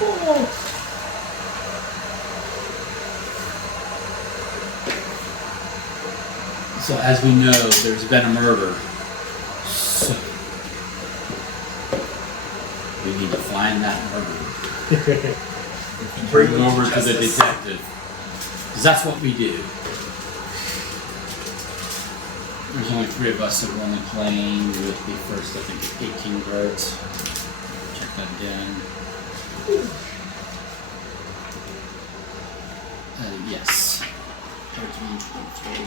Oh. So as we know, there's been a murder. So we need to find that murderer. Bring him over to the detective. Because that's what we do. There's only 3 of us, so we're only playing with the first, I think, 18 cards. Check that again. Yes. 13, 12,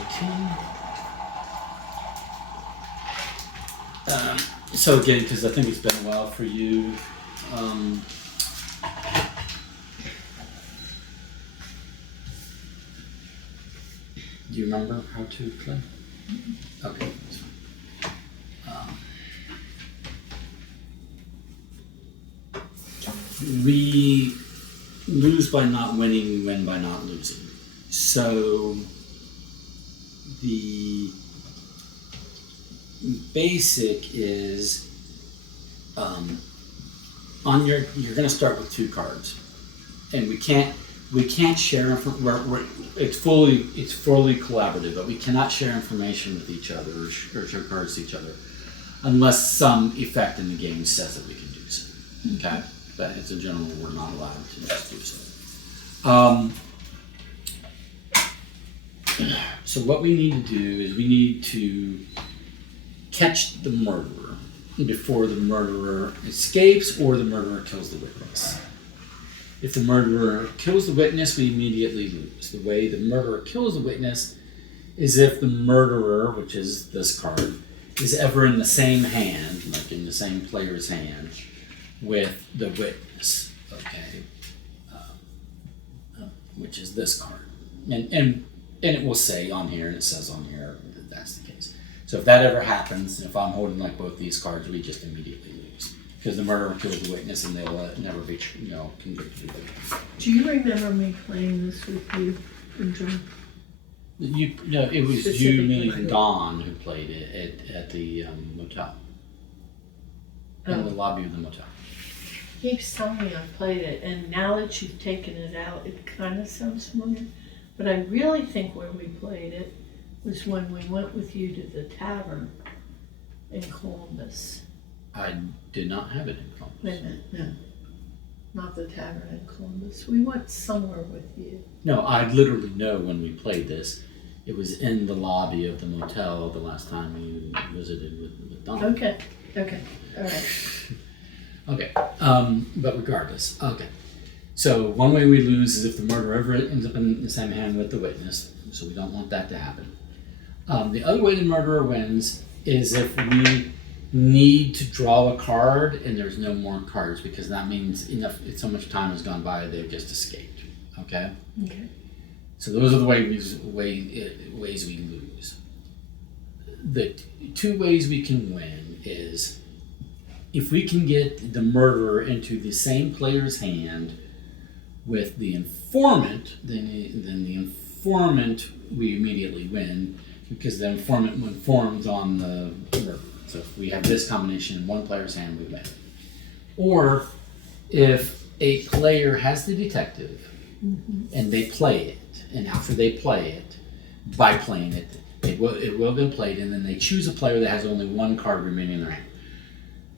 18. So again, because I think it's been a while for you, do you remember how to play? Okay, that's fine. We lose by not winning, we win by not losing. So the basic is on you're going to start with 2 cards, and we can't share it's fully collaborative, but we cannot share information with each other or share cards to each other unless some effect in the game says that we can do so. Okay, but as a general, we're not allowed to just do so. So what we need to do is we need to catch the murderer before the murderer escapes or the murderer kills the witness. If the murderer kills the witness, we immediately lose. The way the murderer kills the witness is if the murderer, which is this card, is ever in the same hand, like in the same player's hand, with the witness, okay, which is this card. And it will say on here, and it says on here that that's the case. So if that ever happens, if I'm holding like both these cards, we just immediately lose. Because the murderer kills the witness and they'll never be, convicted of it. Do you remember me playing this with you and John? It was you, me, and Dawn who played it at the motel. In the lobby of the motel. He keeps telling me I've played it, and now that you've taken it out, it kind of sounds familiar. But I really think where we played it was when we went with you to the tavern in Columbus. I did not have it in Columbus. Wait a minute, no. Not the tavern in Columbus. We went somewhere with you. No, I literally know when we played this. It was in the lobby of the motel the last time we visited with Dawn. Okay, all right. Okay, but regardless, okay. So one way we lose is if the murderer ever ends up in the same hand with the witness, so we don't want that to happen. The other way the murderer wins is if we need to draw a card and there's no more cards, because that means so much time has gone by they've just escaped. Okay? Okay. So those are the ways we lose. The 2 ways we can win is if we can get the murderer into the same player's hand with the informant, then the informant we immediately win, because the informant informs on the murderer. So if we have this combination in one player's hand, we win. Or if a player has the detective and they play it, and after they play it, by playing it, it will have been played, and then they choose a player that has only 1 card remaining in their hand.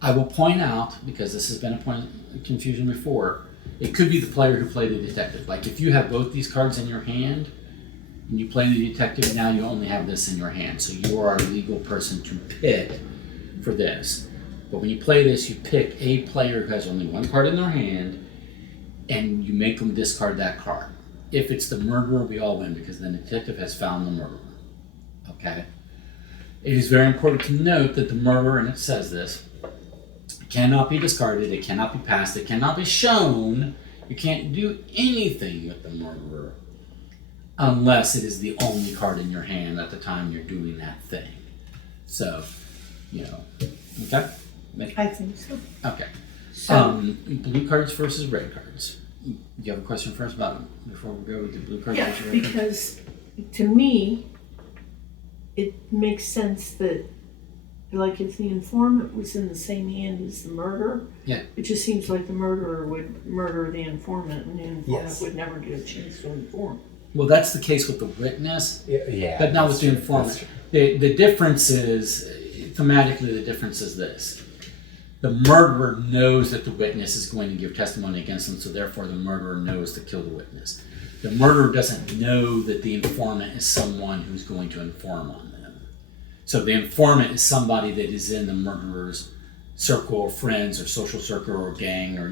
I will point out, because this has been a point of confusion before, it could be the player who played the detective. Like if you have both these cards in your hand and you play the detective, now you only have this in your hand. So you are a legal person to pick for this. But when you play this, you pick a player who has only 1 card in their hand and you make them discard that card. If it's the murderer, we all win because the detective has found the murderer. Okay? It is very important to note that the murderer, and it says this, cannot be discarded, it cannot be passed, it cannot be shown. You can't do anything with the murderer unless it is the only card in your hand at the time you're doing that thing. So, okay? I think so. Okay. So, blue cards versus red cards. Do you have a question first about it before we go with the blue cards versus red cards? Because to me, it makes sense that like if the informant was in the same hand as the murderer, Yeah. it just seems like the murderer would murder the informant and the informant Yes. would never get a chance to inform. Well, that's the case with the witness, Yeah. but not with that's the true, informant. that's true. The difference is, thematically, the difference is this. The murderer knows that the witness is going to give testimony against him, so therefore the murderer knows to kill the witness. The murderer doesn't know that the informant is someone who's going to inform on them. So the informant is somebody that is in the murderer's circle of friends or social circle or gang or,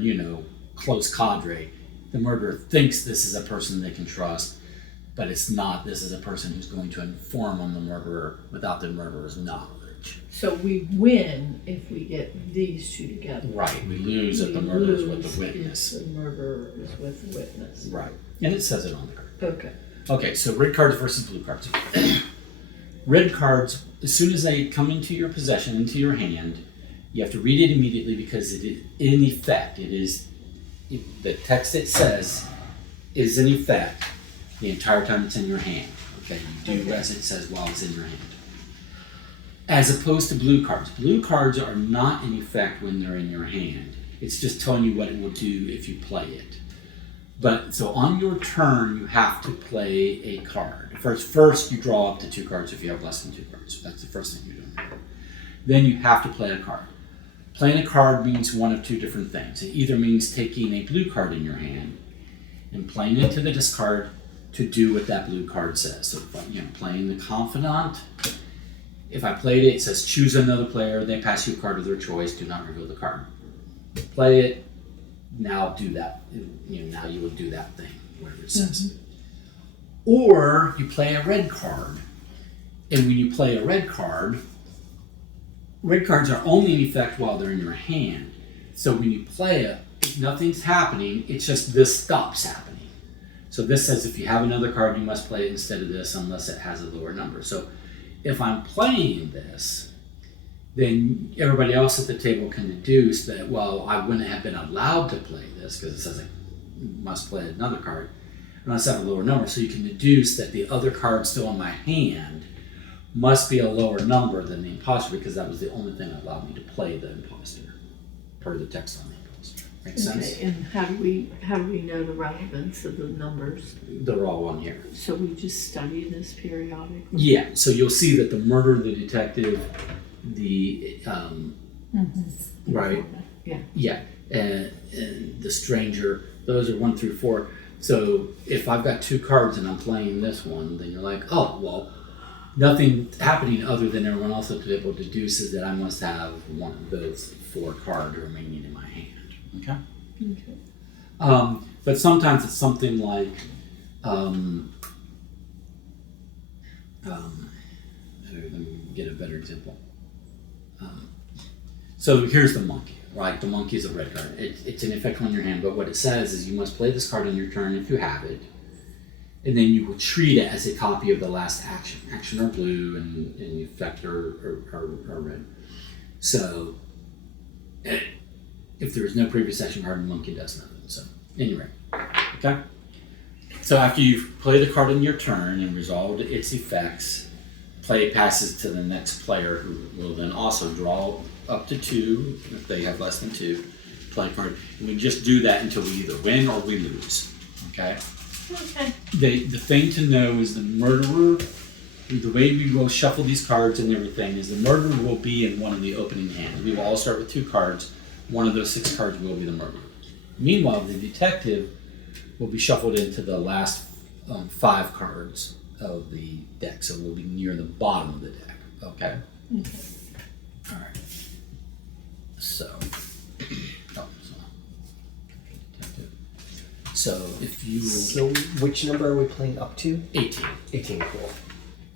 close cadre. The murderer thinks this is a person they can trust, but it's not. This is a person who's going to inform on the murderer without the murderer's knowledge. So we win if we get these two together. Right. We lose if the murderer is with the witness. If the murderer is with the witness. Right. And it says it on the card. Okay. Okay, so red cards versus blue cards. Red cards, as soon as they come into your possession, into your hand, you have to read it immediately because it is, in effect, the text it says is in effect the entire time it's in your hand. Okay, you do as it says while it's in your hand. As opposed to blue cards. Blue cards are not in effect when they're in your hand. It's just telling you what it will do if you play it. But so on your turn, you have to play a card. First you draw up to 2 cards if you have less than 2 cards. That's the first thing you're doing. Then you have to play a card. Playing a card means one of 2 different things. It either means taking a blue card in your hand and playing it to the discard to do what that blue card says. So, playing the confidant. If I played it, it says choose another player. They pass you a card of their choice. Do not reveal the card. Play it. Now do that. Now you will do that thing, whatever it says. Mm-hmm. Or you play a red card. And when you play a red cards are only in effect while they're in your hand. So when you play it, nothing's happening. It's just this stops happening. So this says if you have another card, you must play it instead of this unless it has a lower number. So if I'm playing this, then everybody else at the table can deduce that, well, I wouldn't have been allowed to play this because it says I must play another card unless I have a lower number. So you can deduce that the other card still in my hand must be a lower number than the imposter because that was the only thing that allowed me to play the imposter per the text on the imposter. Make sense? Okay, and how do we know the relevance of the numbers? They're all on here. So we just study this periodically? Yeah, so you'll see that the murderer, the detective, the right, yeah, and the stranger, those are 1 through 4. So if I've got 2 cards and I'm playing this one, then you're like, oh well, nothing happening other than everyone else at the table deduces that I must have one of those 4 cards remaining in my hand. Okay. But sometimes it's something like let me get a better example. So here's the monkey, right? The monkey is a red card. It's in effect on your hand, but what it says is you must play this card on your turn if you have it, and then you will treat it as a copy of the last action. Action are blue, and effect are red. So if there is no previous action card, the monkey does nothing. So anyway, okay? So after you've played the card on your turn and resolved its effects, play passes to the next player who will then also draw up to 2 if they have less than 2, play a card. And we just do that until we either win or we lose. Okay? Okay. The thing to know is the murderer, the way we will shuffle these cards and everything is the murderer will be in one of the opening hands. We will all start with 2 cards. One of those 6 cards will be the murderer. Meanwhile, the detective will be shuffled into the last 5 cards of the deck, so we'll be near the bottom of the deck. Okay? All right. So, so if you will, So which number are we playing up to? 18. 18, cool.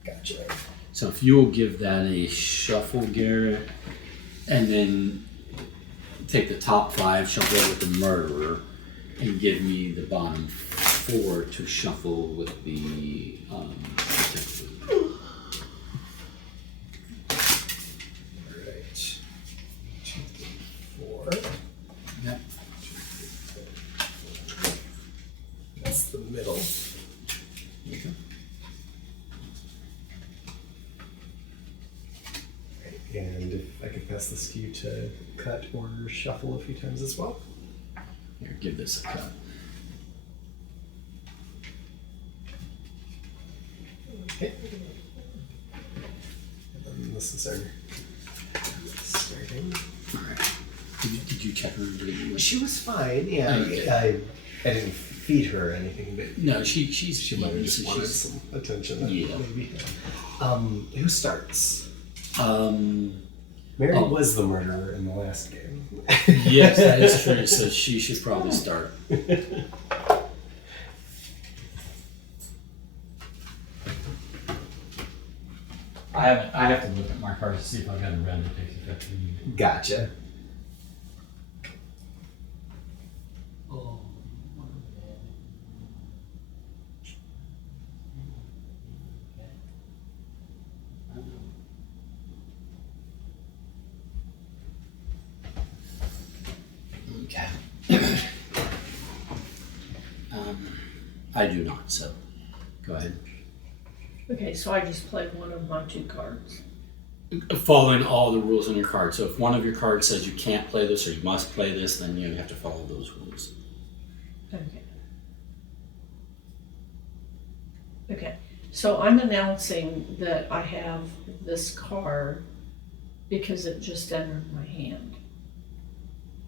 Gotcha. So if you will give that a shuffle, Garrett, and then take the top 5, shuffle it with the murderer, and give me the bottom 4 to shuffle with the detective. Alright. 2, 4. Yep. That's the middle. Okay. And this to you to cut or shuffle a few times as well. Here, give this a cut. Okay. And then this is our starting. All right. Did you check her? She was fine. Yeah, Okay. I didn't feed her or anything, but No, she might have just wanted she's, some attention. Yeah. Maybe. Who starts? Mary Oh. was the murderer in the last game. Yes, that is true. So she should probably start. I have to look at my cards to see if I've got a red that takes effect for you. Gotcha. Okay. I do not, so go ahead. Okay, so I just played one of my 2 cards. Following all the rules on your card. So if one of your cards says you can't play this or you must play this, then you have to follow those rules. Okay. Okay, so I'm announcing that I have this card because it just entered my hand.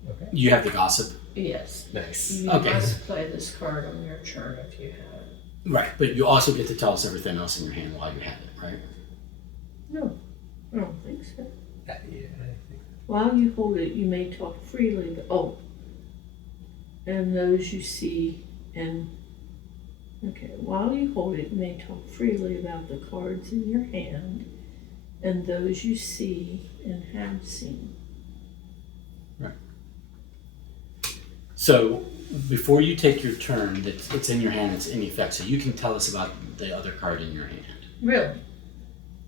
Okay. You have the gossip. Yes. Nice. You Okay. must play this card on your turn if you have it. Right, but you also get to tell us everything else in your hand while you have it, right? No, I don't think so. Yeah, I think. While you hold it, you may talk freely, and those you see while you hold it, you may talk freely about the cards in your hand and those you see and have seen. Right. So before you take your turn, it's in your hand, it's in effect, so you can tell us about the other card in your hand. Really?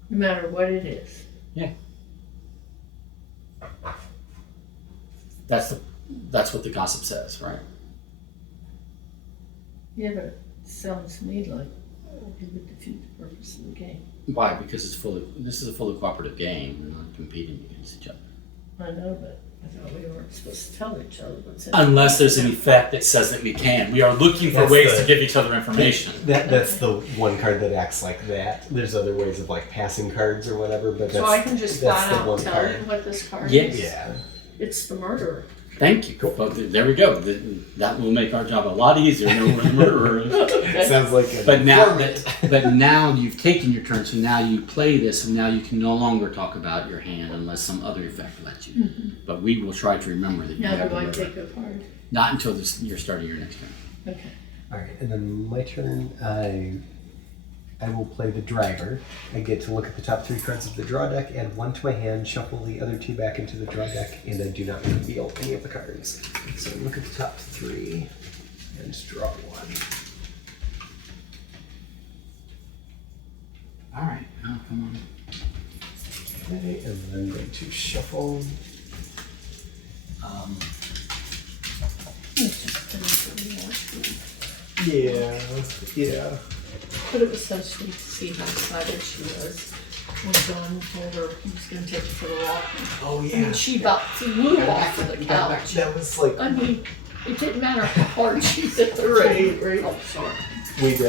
No matter what it is. Yeah. That's what the gossip says, right? Yeah, but it sounds to me like it would defeat the purpose of the game. Why? Because this is a fully cooperative game. We're not competing against each other. I know, but I thought we weren't supposed to tell each other what's in Unless there's an effect that says that we can. We are looking for That's ways the- to give each other information. That's the one card that acts like that. There's other ways of like passing cards or whatever, but that's So I can just that's flat the out one tell card. you what this card Yes. is? Yeah. It's the murderer. Thank you. Well, there we go. That will make our job a lot easier. Knowing where the murderer is. Okay. Sounds like a But now, informant. but now you've taken your turn, so now you play this, and now you can no longer talk about your hand unless some other effect lets you. But we will try to remember that you Now have do the I murderer. take a card? Not until you're starting your next turn. Okay. All right, and then my turn. I will play the driver. I get to look at the top 3 cards of the draw deck, add 1 to my hand, shuffle the other 2 back into the draw deck, and I do not reveal any of the cards. So look at the top 3 and draw 1. All right. Oh, come on. Okay, and then I'm going to shuffle. Let's just put it in the last one. Yeah. But it was so sweet to see how excited she was when John told her he was going to take her for a walk. Oh And she about flew off of the couch. That was like I mean, it didn't matter how hard she hit the right. Oh, sorry. we'd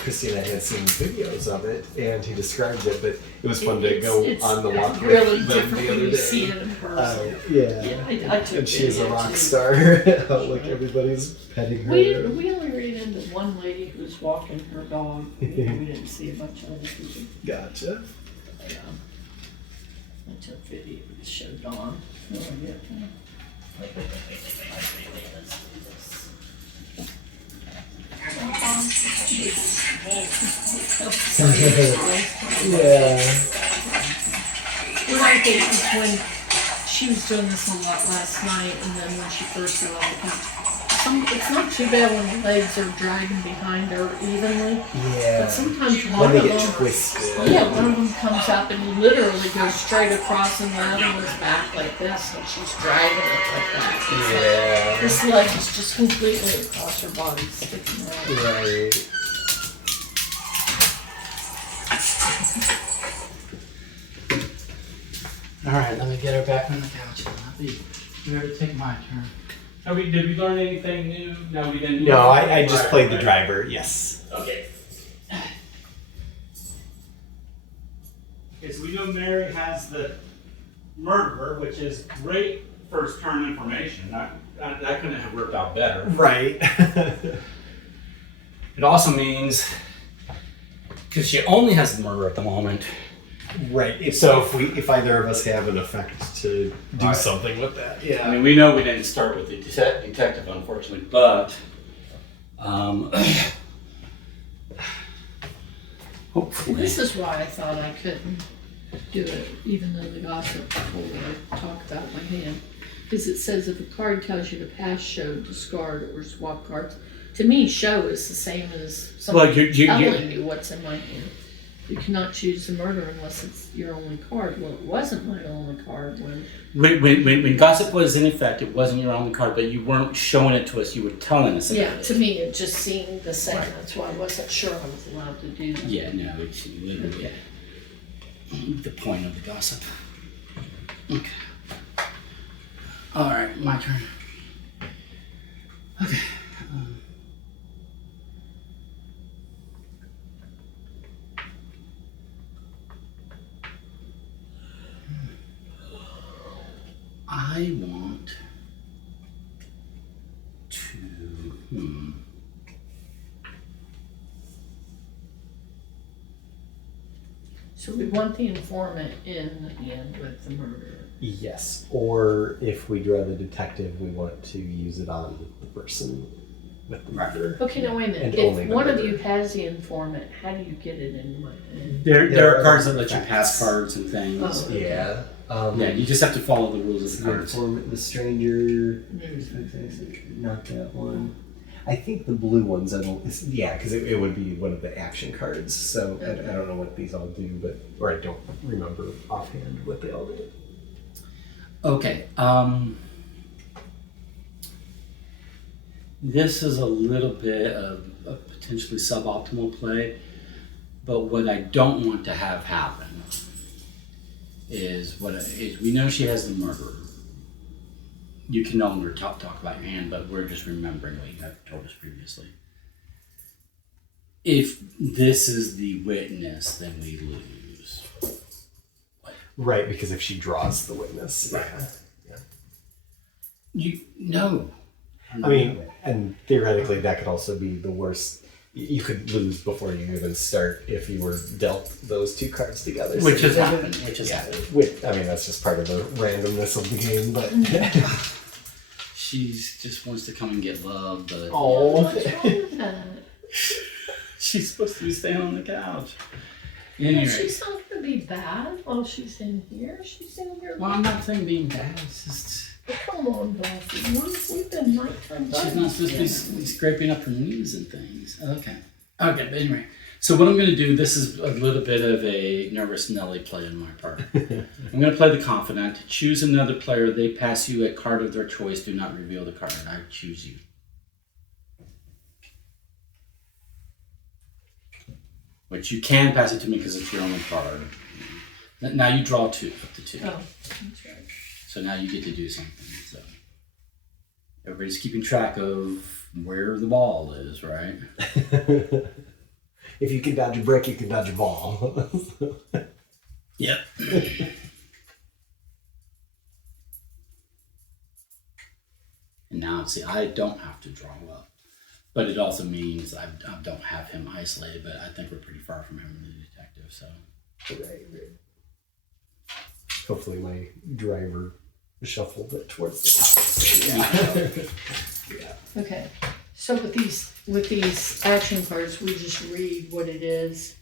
Christy and I had seen videos of it, and he described it, but it was fun to go on the walk It's really with them different the when other you see day. it in person. Yeah. I took And she's a video, rock too. star. Like everybody's petting her. We only ran into one lady who was walking her dog. We didn't see a bunch of other people. Gotcha. But, I took video to show Dawn. No idea. Yeah. What I think is when she was doing this a lot last night, and then when she first got off the couch, it's not too bad when the legs are dragging behind her evenly, Yeah. but sometimes When one they of get them, twisted. yeah, one of them comes up and literally goes straight across, and the other one's back like this, and she's dragging it like that. It's like, Yeah. this leg is just completely across her body, sticking out. Right. All right, let me get her back on the couch. I'll be here to take my turn. Did we learn anything new? No, we didn't. No, I just played the driver. Yes. Okay. Okay, so we know Mary has the murderer, which is great first turn information. That couldn't have worked out better. Right. It also means, because she only has the murderer at the moment. Right. If either of us have an effect to do something with that, yeah. I mean, we know we didn't start with the detective, unfortunately, but hopefully. This is why I thought I couldn't do it, even though the gossip told me to talk about my hand. Because it says if a card tells you to pass, show, discard, or swap cards. To me, show is the same as someone telling you what's in my hand. You cannot choose the murder unless it's your only card. Well, it wasn't my only card when gossip was in effect, it wasn't your only card, but you weren't showing it to us. You were telling us. Yeah, to me, it just seemed the same. Right. That's why I wasn't sure I was allowed to do that. Yeah, no, it's literally the point of the gossip. Okay. All right, my turn. Okay. I want to. So we want the informant in the end with the murderer. Yes. Or if we draw the detective, we want to use it on the person with the murder. Okay, now wait a minute. If one of you has the informant, how do you get it in my hand? There are cards that let you pass cards and things. Oh, okay. Yeah. Yeah, you just have to follow the rules of the cards. The stranger. Not that one. I think the blue ones. Because it would be one of the action cards. So okay. I don't know what these all do, or I don't remember offhand what they all do. Okay. This is a little bit of a potentially suboptimal play, but what I don't want to have happen is we know she has the murderer. You can no longer talk about your hand, but we're just remembering what you have told us previously. If this is the witness, then we lose. Right, because if she draws the witness. Right. Yeah. No. I mean, and theoretically that could also be the worst. You could lose before you even start if you were dealt those two cards together. Which has happened. I mean, that's just part of the randomness of the game, but... She just wants to come and get love, but... Oh. What's wrong with that? She's supposed to be staying on the couch. Anyway. She's not going to be bad while she's in here. She's in here. Well, I'm not saying being bad. It's just... Come on, Buffy. We've been nighttime. She's not supposed to be scraping up her knees and things. Okay, but anyway. So what I'm going to do, this is a little bit of a nervous Nelly play on my part. I'm going to play the confidant. Choose another player. They pass you a card of their choice. Do not reveal the card. I choose you. Which you can pass it to me because it's your only card. Now you draw two, up to two. Oh, that's right. So now you get to do something. So everybody's keeping track of where the ball is, right? If you can dodge a brick, you can dodge a ball. Yep. And now, see, I don't have to draw up. But it also means I don't have him isolated, but I think we're pretty far from him in the detective, so. Right. Hopefully my driver shuffled it towards the top. Yeah. Okay. So with these action cards, we just read what it is.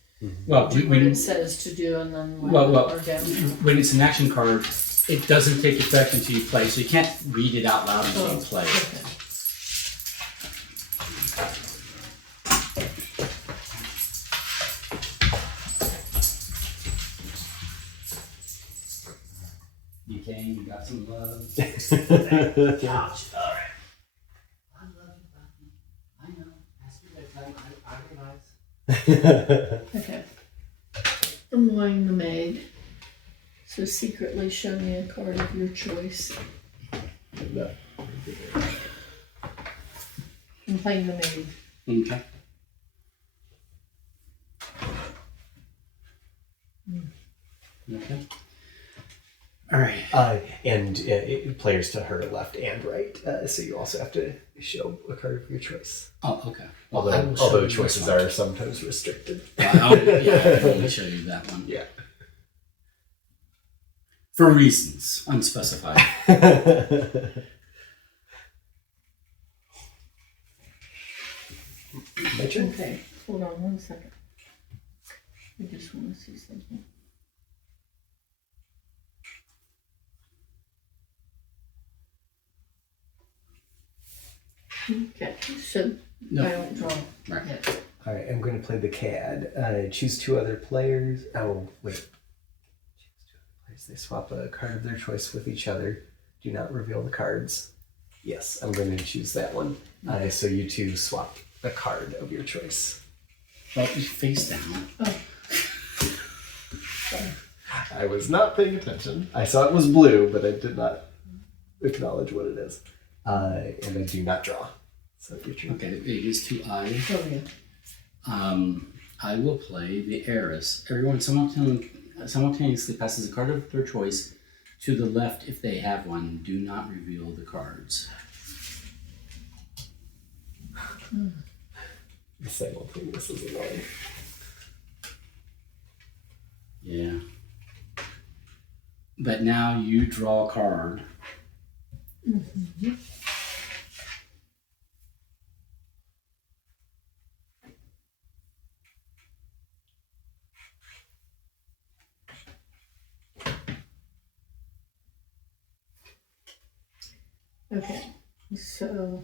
Well, what it says to do, and then when it's an action card, it doesn't take effect until you play, so you can't read it out loud until you play. Okay. You came, you got some love. Couch. All right. I love you, Buffy. I know. Ask me that time. I realize. Okay. I'm laying the maid. So secretly show me a card of your choice. I'm playing the maid. Okay. Okay. All right. And players to her left and right. So you also have to show a card of your choice. Oh, okay. Well, I will Although show you this choices one. are sometimes restricted. I'll definitely show you that one. Yeah. For reasons unspecified. My turn. Okay, hold on 1 second. I just want to see something. Okay, so No. I don't draw. Right. Yet. All right, I'm going to play the CAD. Choose two other players. Oh, wait. Choose two other players. They swap a card of their choice with each other. Do not reveal the cards. Yes, I'm going to choose that one. So you two swap a card of your choice. Well, you face down. Oh, I was not paying attention. I saw it was blue, but I did not acknowledge what it is. And I do not draw. So your turn. Okay, it is to I. oh yeah. I will play the heiress. Everyone simultaneously passes a card of their choice to the left if they have one. Do not reveal the cards. Simultaneous is annoying. Yeah. But now you draw a card. Mm-hmm. Okay, so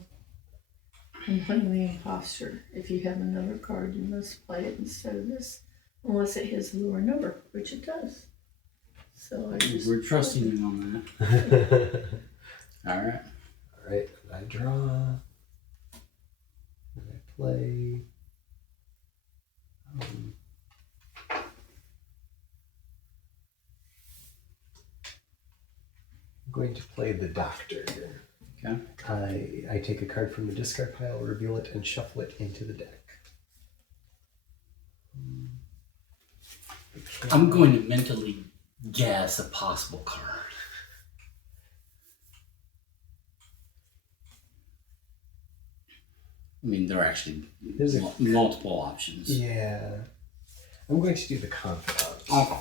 I'm playing the imposter. If you have another card, you must play it instead of this, unless it has a lower number, which it does. So I just We're trusting you on that. All right. All right, I draw. And I play. I'm going to play the doctor here. Okay. I take a card from the discard pile, reveal it, and shuffle it into the deck. I'm going to mentally guess a possible card. I mean, there are actually There's multiple options. Yeah. I'm going to do the confidant. Okay.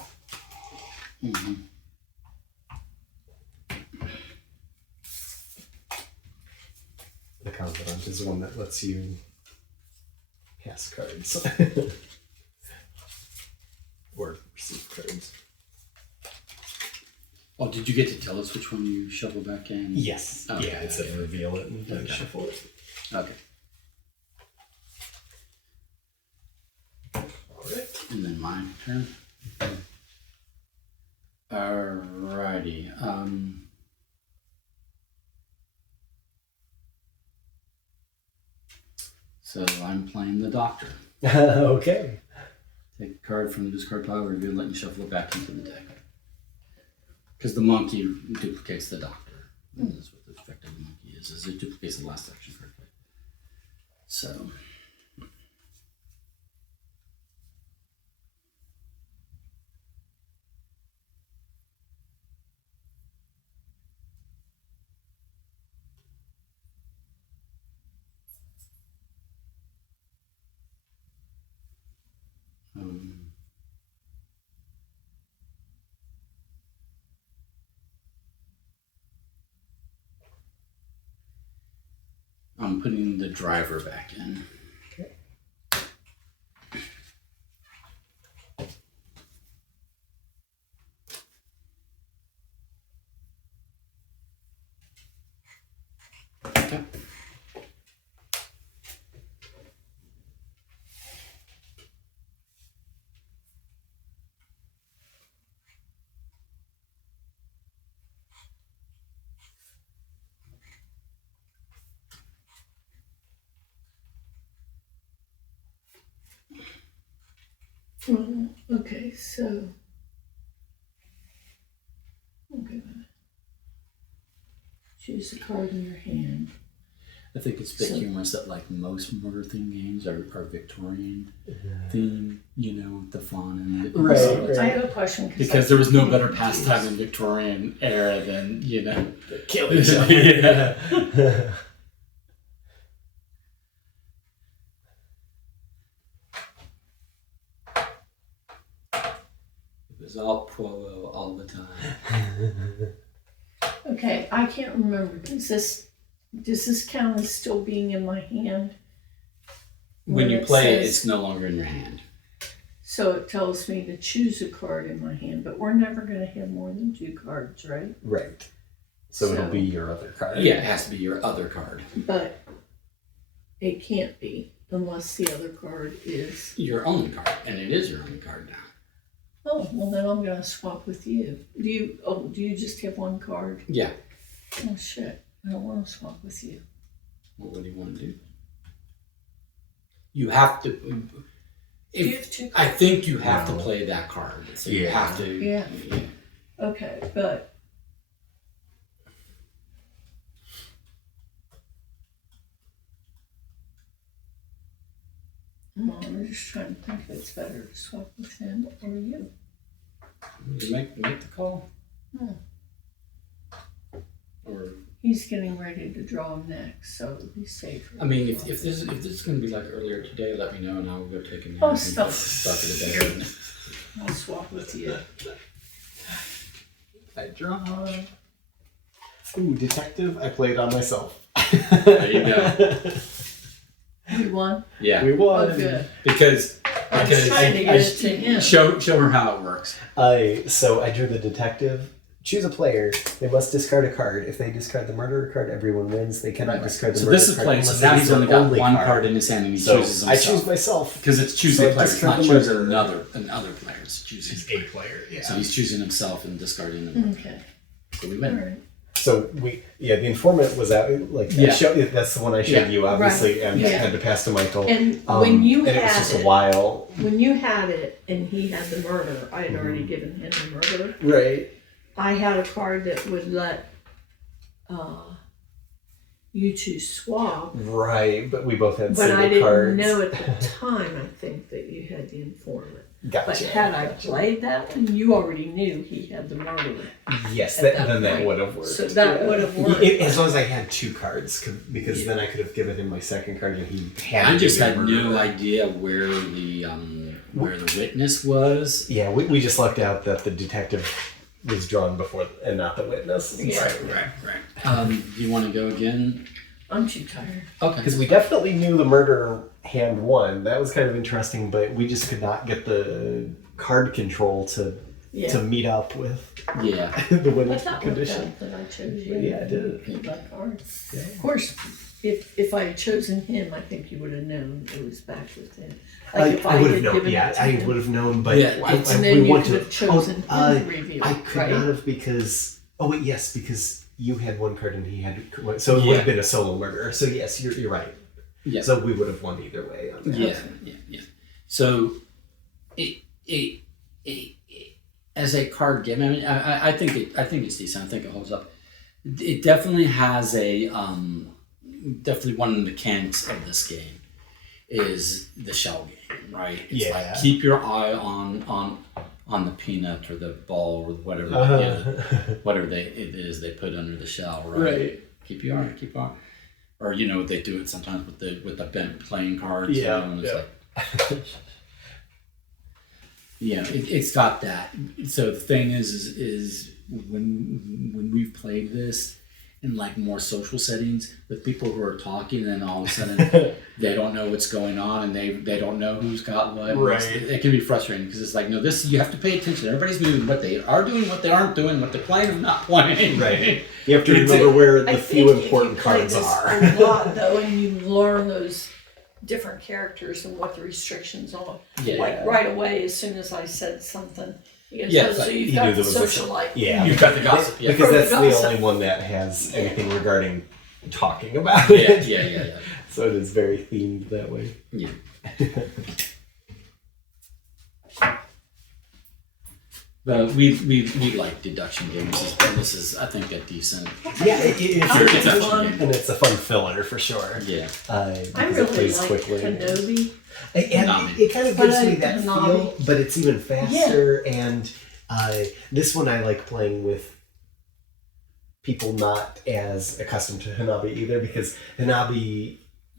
Mm-hmm. The confidant is one that lets you pass cards. Or receive cards. Oh, did you get to tell us which one you shuffle back in? Yes. Okay. Yeah, it said reveal it and then Okay. shuffle it. Okay. Alright. And then my turn. Alrighty. So I'm playing the doctor. Okay. Take a card from the discard pile, reveal it, and shuffle it back into the deck. Because the monkey duplicates the doctor. And that's what the effect of the monkey is it duplicates the last action card. So. I'm putting the driver back in. Okay. Okay. Okay, so choose a card in your hand. I think it's a bit humorous that like most murder theme games are Victorian theme, you know, with the fawn and the Right. I have a question. Because there was no better pastime in Victorian era than, you know, Kill yourself. yeah. It was all Poirot all the time. Okay, I can't remember. Does this count as still being in my hand? When you play it, it's no longer in your hand. So it tells me to choose a card in my hand, but we're never going to have more than 2 cards, right? Right. So it'll be your other card. Yeah, it has to be your other card. But it can't be unless the other card is... Your own card, and it is your own card now. Oh, well then I'm going to swap with you. Do you just have 1 card? Yeah. Oh shit, I don't want to swap with you. Well, what do you want to do? You have to... Do you have 2 cards? I think you have to play that card. So you have to... Yeah. Okay, but... Well, I'm just trying to think if it's better to swap with him or you. You make the call. Or He's getting ready to draw next, so it would be safer. I mean, if this is going to be like earlier today, let me know and I'll go take a nap. Oh, and stop. Talk to the bed. I'll swap with you. I draw. Ooh, detective. I played on myself. There you go. You won? Yeah. We won. Oh, good. Because I was trying to get it to him. show her how it works. So I drew the detective. Choose a player. They must discard a card. If they discard the murderer card, everyone wins. They cannot discard the So murderer this is card. playing. So unless now it is he's only their got one card in his hand, and he So chooses I himself. choose myself. Because it's choose So a I player. It's discard not the choosing murderer. another player. It's choosing. a player. Yeah. So he's choosing himself and discarding the murderer. Okay. So we All win. right. So the informant was out. Like Yeah. that's the one I showed you, obviously, and Yeah. had to pass to Michael. And when you and had it was just it, a while. when you had it and he had the murder, I had already given him the murder. Right. I had a card that would let you two swap, Right, but we both had but single I didn't cards. know at the time, I think, that you had the informant. Gotcha. But had I played that one, you already knew he had the murder. Yes, at that then that point. would have worked. So that would have worked. As long as I had 2 cards, because then I could have given him my second card, and he had. I just to had give me a no murderer. idea where the witness was. Yeah, we just lucked out that the detective was drawn before and not the witness. Yeah. Right. You want to go again? I'm too tired. Okay. Because we definitely knew the murderer hand won. That was kind of interesting, but we just could not get the card control to meet up with Yeah. the I win thought condition. that I chose you. Yeah, I did. Keep my card. Yeah. Of course, if I had chosen him, I think you would have known it was back with him. I if would have had known. given Yeah, it to I him. would have known. But Yeah, And then we you want could to have chosen him to review I it, could right? not have because. Oh wait, yes, because you had 1 card and he had. So it would have been a solo murderer. So yes, you're right. Yeah. So we would have won either way on that. Yeah. So, it as a card game, I mean, I think it's decent. I think it holds up. It definitely has a definitely one of the mechanics of this game is the shell game, right? It's like keep your eye on the peanut or the ball or whatever whatever it is they put under the shell, right? Keep your eye. Or they do it sometimes with the bent playing cards. And it's like, it's got that. So the thing is when we've played this in like more social settings with people who are talking, and all of a sudden they don't know what's going on and they don't know who's got what. Right. It can be frustrating because it's like, no, this you have to pay attention. Everybody's doing what they are doing, what they aren't doing, what they're playing and not playing. Right. You have to remember where the few important cards are. A lot though, and you learn those different characters and what the restrictions are. Yeah. Like right away, as soon as I said something, he goes, Yeah, "Oh, so like, you've you got knew the there was social life." Yeah. You've got the gossip, yeah. Because that's the Gossip. only one that has anything regarding talking about it. Yeah. So it is very themed that way. Yeah. But we like deduction games, and this is, I think, a decent. Yeah, it's fun. and it's a fun filler for sure. Yeah. I Because it really plays like quickly. Kenobi. And Konami. it kind of But gives me I- that Konami. feel, but it's even faster. And this one I like playing with people not as accustomed to Hanabi either, because Hanabi,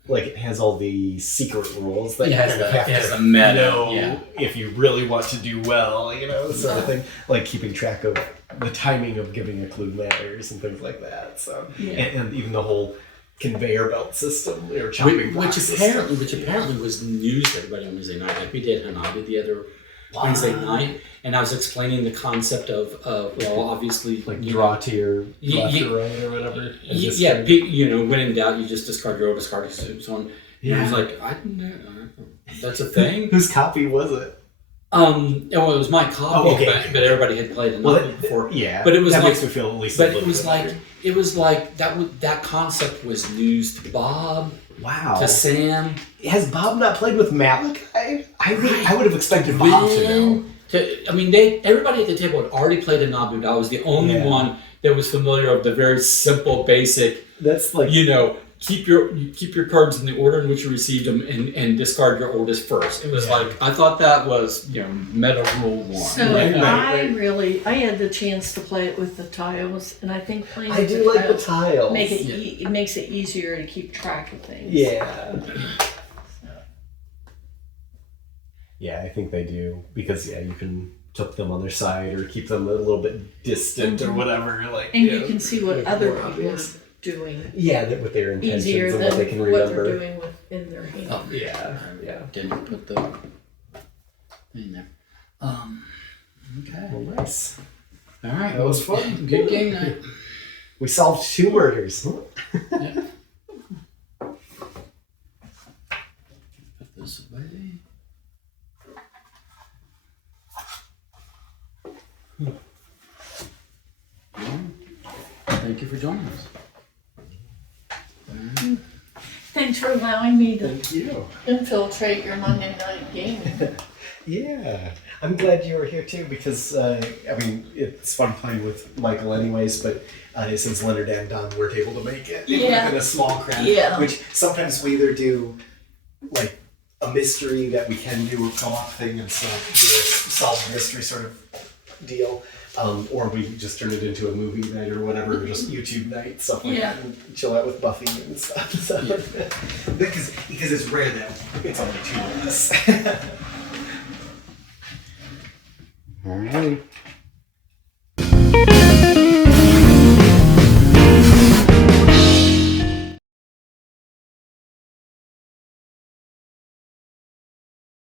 like, it has all the secret rules that It you has kind of the- have it has to the meta, know yeah. if you really want to do well, you know, sort of thing. Like keeping track of the timing of giving a clue matters and things like that. So, Yeah. and even the whole conveyor belt system or chopping block Which system. apparently was news to everybody on Wednesday night. Like we did Hanabi the other Wednesday night, and I was explaining the concept of well, obviously, Like you draw know, to your Ye- left ye- or right or whatever. And just yeah, kind of- you know, when in doubt, you just discard your old discard so on. Yeah. I was like, I didn't know that's a thing. Whose copy was it? Well, it was my copy, Oh, okay. but everybody had played Hanabi before. Yeah, But it was that like- makes me feel at least. But a it little was bit like better. that concept was news to Bob, Wow. to Sam. Has Bob not played with Malachi? I would have expected Bob to know. I mean, everybody at the table had already played Hanabi, but I was the only Yeah. one that was familiar with the very simple, basic. That's like You know, keep your cards in the order in which you received them, and discard your oldest first. It was Yeah. like I thought that was meta rule one. So Right, I had the chance to play it with the tiles, and I think playing I with do the like the tiles tiles. it makes it easier to keep track of things. Yeah. Yeah, I think they do because you can tilt them on their side or keep them a little bit distant or whatever. Like, And you can see what make it other more people are obvious. doing Yeah, with their intentions easier and than what they can what remember. they're doing in their hand. Oh, Yeah, yeah. Didn't put the thing there. Okay. Well, nice. All right. That was fun. Good game night. We solved 2 murders. Yeah. Put this away. Well, thank you for joining us. Thanks for allowing me to Thank you. infiltrate your Monday night gaming. Yeah, I'm glad you were here too because I mean it's fun playing with Michael anyways, but since Leonard and Don weren't able to make it, Yeah. in a small crowd, Yeah. which sometimes we either do like a mystery that we can do a co-op thing and stuff, do a solve mystery sort of deal, or we just turn it into a movie night or whatever, or just YouTube night, stuff like Yeah. that, and chill out with Buffy and stuff. So, because it's rare that it's only 2 of us.